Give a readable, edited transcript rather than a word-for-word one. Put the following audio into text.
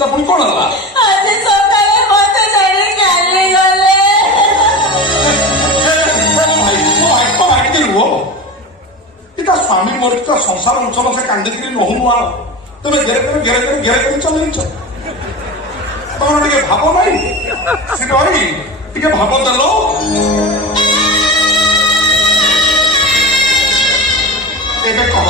ସେଟା ପୁଣି କଣ ହେଲା? ଆଜି ସକାଳେ ମତେ ଛାଡି ଚାଲିଗଲେ। ଟିକେ ରୁହ, ତା ସ୍ୱାମୀ ମରିଛି, ତା ସଂସାର ଉଚ୍ଚ ସେ କାନ୍ଦିକିରି ନହୁନୁ ଆଉ ତମେ ଘେରେ କରି ଚଲେଇଛ। ତମର ଟିକେ ଭାବ ନାହିଁ ସେ ଭାଇ, ଟିକେ ଭାବ ଦେଲ। ଏବେ କହ